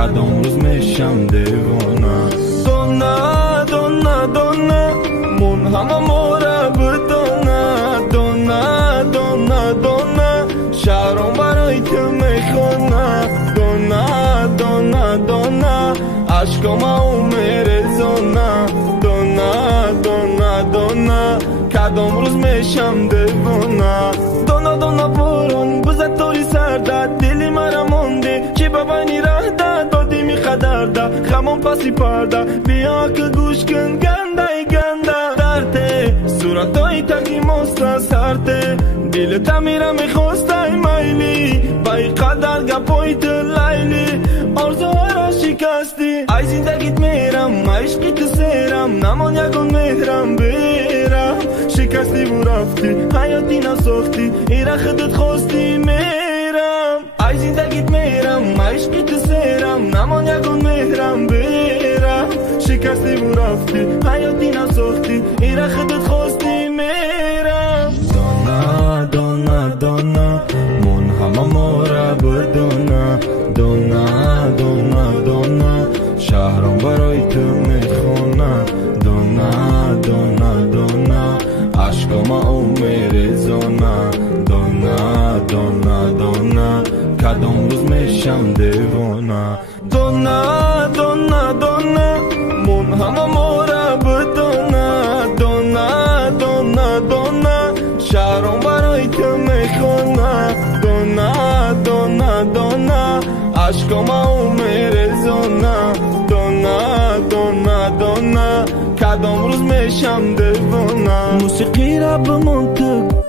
کدام روز میشم دیوانه. دونه دونه دونه منهم مورا بدونه، دونه دونه دونه شهرم برای تو میخونه. دونه دونه دونه عشقم او میرزونه. دونه دونه دونه کدام روز میشم دیوانه. دونه دونه بارون بزد توری سرده، دلی مرا مونده چی ببینی رهده، دادی می خدرده خمون پسی پرده، بیا که گوش کن گنده گنده. درده صورتای تکی ماسته سرده، دل تمیره میخواسته میلی، بای قدر گپای تو لیلی، آرزوها را شکستی. ای زندگیت میرم عشقی تو سیرم، نمان یکون مهرم بیرم. شکستی و رفتی حیاتی نساختی، ایره خودت خواستی میرم. ای زندگیت میرم عشقی تو سیرم، نمان یکون مهرم بیرم. شکستی و رفتی حیاتی نساختی، ایره خودت خواستی میرم. دونه دونه دونه منهم مورا بدونه، دونه دونه دونه شهرم برای تو میخونه. دونه دونه دونه عشقم او میرزونه. دونه دونه دونه کدام روز میشم دیوانه. دونه دونه دونه منهم مورا بدونه، دونه دونه دونه شهرم برای تو میخونه. دونه دونه دونه عشقم او میرزونه. دونه دونه دونه کدام روز میشم دیوانه. موسیقی را به منطق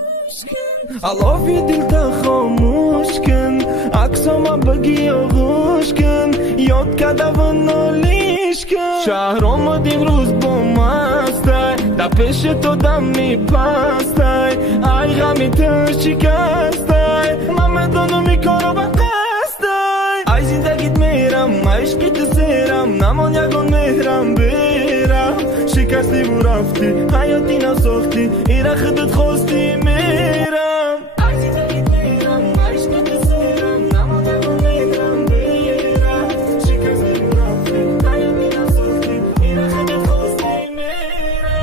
علافی دل تا خاموش کن، عکسام بگی آغوش کن، یاد کده و نالیش کن. شهر آمدیم روز با مسته، در پیش تو دم میپسته، ای غمی تو شکسته، من میدونم میکارو به قسته. ای زندگیت میرم عشقی تو سیرم، نمان یکون مهرم بیرم. شکستی و رفتی حیاتی نساختی، ایره خودت خواستی میرم. ای زندگیت میرم عشقی تو سیرم، نمان یکون مهرم بیرم. شکستی و رفتی حیاتی نساختی، ایره خودت خواستی میرم.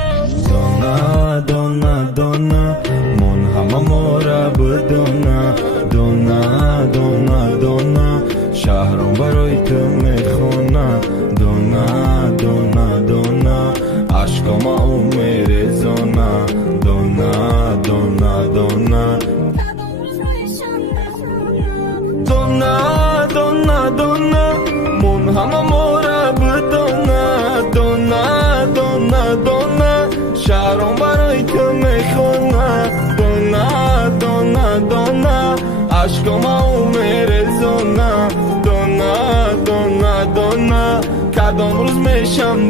دونه دونه دونه منهم مورا بدونه، دونه دونه دونه شهرم برای تو میخونه. دونه دونه دونه عشقم او میرزونه. دونه دونه دونه دونه دونه دونه منهم مورا بدونه. دونه دونه دونه شهرم برای تو میخونه. دونه دونه دونه عشقم او میرزونه. دونه دونه دونه کدام روز میشم